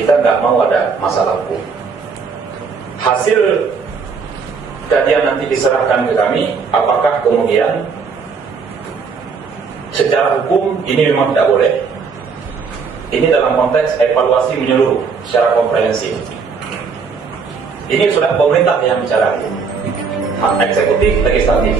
kita nggak mau ada masalah hukum. Hasil kajian nanti diserahkan ke kami, apakah kemudian secara hukum ini memang tidak boleh. Ini dalam konteks evaluasi menyeluruh secara komprehensif. Ini sudah pemerintah yang bicara, hak eksekutif, legislatif.